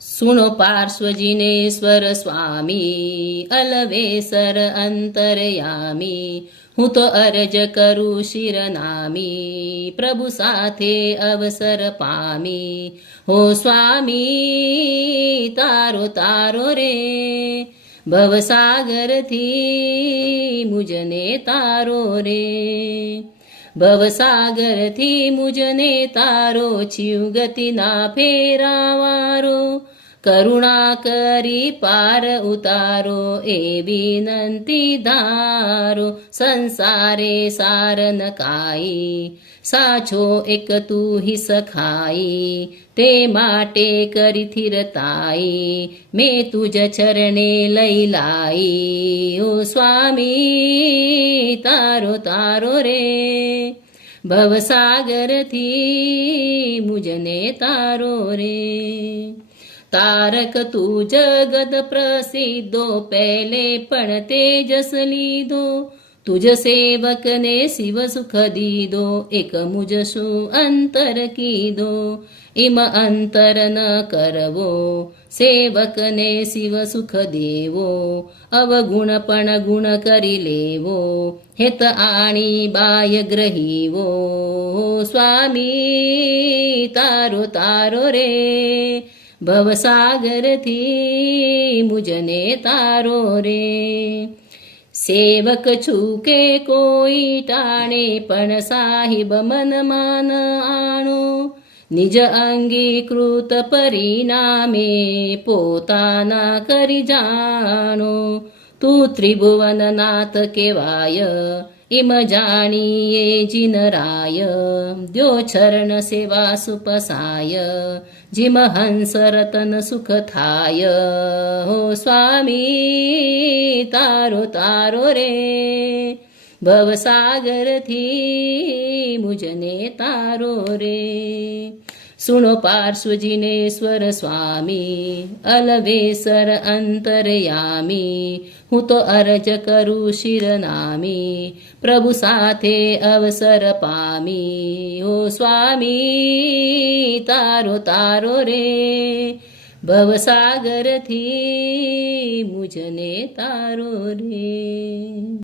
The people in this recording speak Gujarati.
सुनो पार्श्वजिनेश्वर स्वामी, अल्वेसर अंतरयामी। હું તો અરજ કરું શિરનામી, પ્રભુ સાથે અવસર પામી। હો સ્વામી તારો તારો રે, ભવસાગરથી મુજને તારો રે। ભવસાગરથી મુજને તારો, છીવ ગતિના ફેરાવારો। કરુણા કરી પાર ઉતારો, એ વિનંતી ધારો। સંસારે સાર ન કાઈ, સાચો એક તું હિ સખાઈ। તે માટે કરી થિરતાઈ, મેં તુજ ચરણે લઈ લાઈ। ઓ સ્વામી તારો તારો રે, ભવસાગરથી મુજને તારો રે। તારક તું જગત પ્રસિદ્ધો, પહેલે પણ તેજસ લીધો। તુજ સેવકને શિવ સુખ દીધો, એક મુજ શું અંતર કીધો। એમ અંતર ન કરવો, સેવકને શિવ સુખ દેવો। અવગુણ પણ ગુણ કરી લેવો, હેત આણી બાય ગ્રહીવો। સ્વામી તારો તારો રે, ભવસાગરથી મુજને તારો રે। સેવક છું કે કોઈ ટાણે, પણ સાહિબ મન માન આણો। નિજ અંગીકૃત પરિણામે, પોતાના કરી જાણો। તું ત્રિભુવન નાથ કહેવાય, એમ જાણીએ જીનરાય। દ્યો ચરણ સેવા સુપસાય, જીમ હંસ રતન સુખ થાય। હો સ્વામી તારો તારો રે, ભવસાગરથી મુજને તારો રે। સુનો પાર્શ્વજીનેશ્વર સ્વામી, અલ્વેસર અંતરયામી। હું તો અરજ કરું શિરનામી, પ્રભુ સાથે અવસર પામી। ઓ સ્વામી તારો તારો રે, ભવસાગરથી મુજને તારો રે।